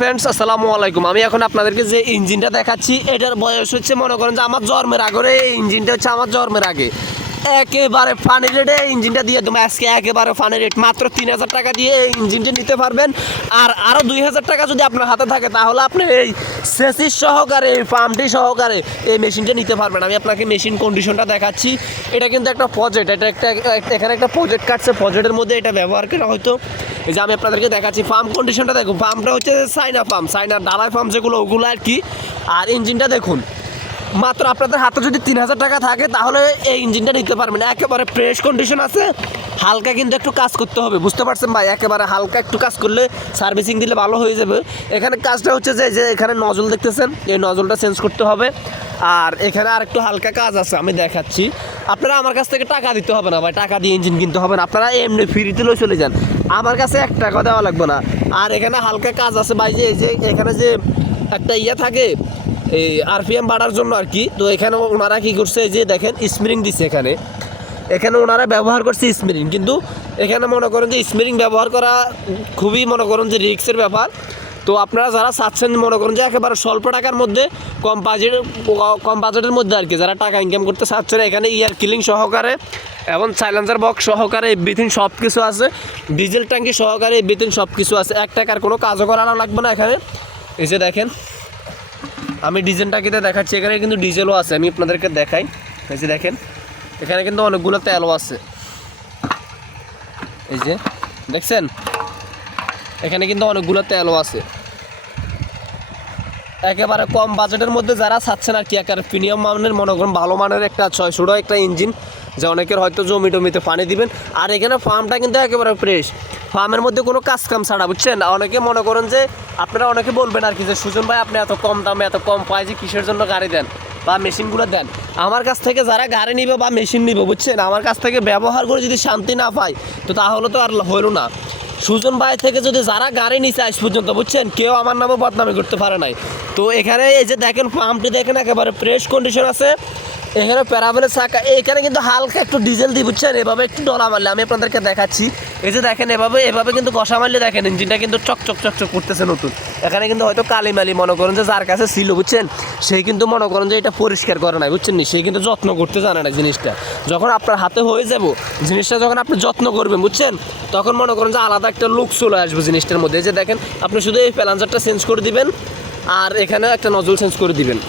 Friends আসসালামু আলাইকুম। আমি এখন আপনাদেরকে যে ইঞ্জিনটা দেখাচ্ছি এটার বয়স হচ্ছে মনে করেন যে আমার জন্মের আগে। এই ইঞ্জিনটা হচ্ছে আমার জন্মের আগে একেবারে ফানি রেটে ইঞ্জিনটা দিয়ে দেবো আজকে, একেবারে ফানি রেট মাত্র 3000 টাকা দিয়ে এই ইঞ্জিনটা নিতে পারবেন। আর আরও 2000 টাকা যদি আপনার হাতে থাকে তাহলে আপনি এই সেসিস সহকারে এই পাম্পটি সহকারে এই মেশিনটা নিতে পারবেন। আমি আপনাকে মেশিন কন্ডিশনটা দেখাচ্ছি। এটা কিন্তু একটা প্রজেক্ট, এটা এখানে একটা প্রজেক্ট কাটছে, প্রজেক্টের মধ্যে এটা ব্যবহার করা হয়তো। এই যে আমি আপনাদেরকে দেখাচ্ছি পাম্প কন্ডিশনটা দেখুন। পাম্পটা হচ্ছে চাইনা পাম্প, চাইনা ডালাই পাম্প যেগুলো ওগুলো আর কি। আর ইঞ্জিনটা দেখুন, মাত্র আপনাদের হাতে যদি 3000 টাকা থাকে তাহলে এই ইঞ্জিনটা নিতে পারবেন। একেবারে ফ্রেশ কন্ডিশন আছে, হালকা কিন্তু একটু কাজ করতে হবে, বুঝতে পারছেন ভাই? একেবারে হালকা একটু কাজ করলে সার্ভিসিং দিলে ভালো হয়ে যাবে। এখানে কাজটা হচ্ছে যে এখানে নজল দেখতেছেন, এই নজলটা চেঞ্জ করতে হবে। আর এখানে আর একটু হালকা কাজ আছে, আমি দেখাচ্ছি। আপনারা আমার কাছ থেকে টাকা দিতে হবে না ভাই, টাকা দিয়ে ইঞ্জিন কিনতে হবে না, আপনারা এমনি ফ্রিতে লই চলে যান, আমার কাছে 1 টাকা দেওয়া লাগবে না। আর এখানে হালকা কাজ আছে ভাই, যে এখানে যে একটা থাকে এই আরপিএম বাড়ার জন্য আর কি। তো এখানে ওনারা কী করছে, যে দেখেন স্প্রিং দিচ্ছে এখানে ওনারা ব্যবহার করছে স্প্রিং। কিন্তু এখানে মনে করেন যে স্প্রিং ব্যবহার করা খুবই মনে করেন যে রিস্কের ব্যাপার। তো আপনারা যারা চাচ্ছেন মনে করেন যে একেবারে স্বল্প টাকার মধ্যে কম বাজেটের মধ্যে আর কি, যারা টাকা ইনকাম করতে চাচ্ছেন, এখানে ইয়ার কিলিং সহকারে এবং সাইলেন্সার বক্স সহকারে এভরিথিং সব কিছু আছে, ডিজেল ট্যাঙ্কি সহকারে এভরিথিং সব কিছু আছে। 1 টাকার কোনো কাজও করানো লাগবে না এখানে। এসে দেখেন, আমি ডিজেলটাকে দেখাচ্ছি, এখানে কিন্তু ডিজেলও আছে, আমি আপনাদেরকে দেখাই। এই যে দেখেন, এখানে কিন্তু অনেকগুলো তেলও আছে, এই যে দেখছেন, এখানে কিন্তু অনেকগুলো তেলও আছে। একেবারে কম বাজেটের মধ্যে যারা চাচ্ছেন আর কি, একেবারে প্রিমিয়াম মানের মনে করেন ভালো মানের একটা 600 একটা ইঞ্জিন, যা অনেকের হয়তো জমিতে পানি দিবেন। আর এখানে ফার্মটা কিন্তু একেবারে ফ্রেশ, ফার্মের মধ্যে কোনো কাজ কাম ছাড়া, বুঝছেন? অনেকে মনে করেন যে আপনারা অনেকে বলবেন আর কি যে সুজন ভাই আপনি এত কম দামে এত কম প্রাইসে কিসের জন্য গাড়ি দেন বা মেশিনগুলো দেন। আমার কাছ থেকে যারা গাড়ি নিবে বা মেশিন নিবে, বুঝছেন, আমার কাছ থেকে ব্যবহার করে যদি শান্তি না পায় তো তাহলে তো আর হইল না। সুজন ভাই থেকে যদি যারা গাড়ি নিচ্ছে আজ পর্যন্ত, বুঝছেন, কেউ আমার নামে বদনামি করতে পারে নাই। তো এখানে এই যে দেখেন পাম্পটি দেখেন, একেবারে ফ্রেশ কন্ডিশন আছে। এখানে প্যারাবেলের চাকা, এখানে কিন্তু হালকা একটু ডিজেল দিই, বুঝছেন, এভাবে একটু ডলা মারলে, আমি আপনাদেরকে দেখাচ্ছি। এই যে দেখেন, এভাবে কিন্তু ঘষা মারলে দেখেন ইঞ্জিনটা কিন্তু চকচক করতেছে নতুন। এখানে কিন্তু হয়তো কালিমালি মনে করেন যে যার কাছে ছিল, বুঝছেন, সেই কিন্তু মনে করেন যে এটা পরিষ্কার করে নাই, বুঝছেন নি, সেই কিন্তু যত্ন করতে জানে না জিনিসটা। যখন আপনার হাতে হয়ে যাব জিনিসটা, যখন আপনি যত্ন করবেন, বুঝছেন, তখন মনে করেন যে আলাদা একটা লুক চলে আসবে জিনিসটার মধ্যে। এই যে দেখেন, আপনি শুধু এই প্যালেঞ্জারটা চেঞ্জ করে দিবেন আর এখানে একটা নজল চেঞ্জ করে দিবেন।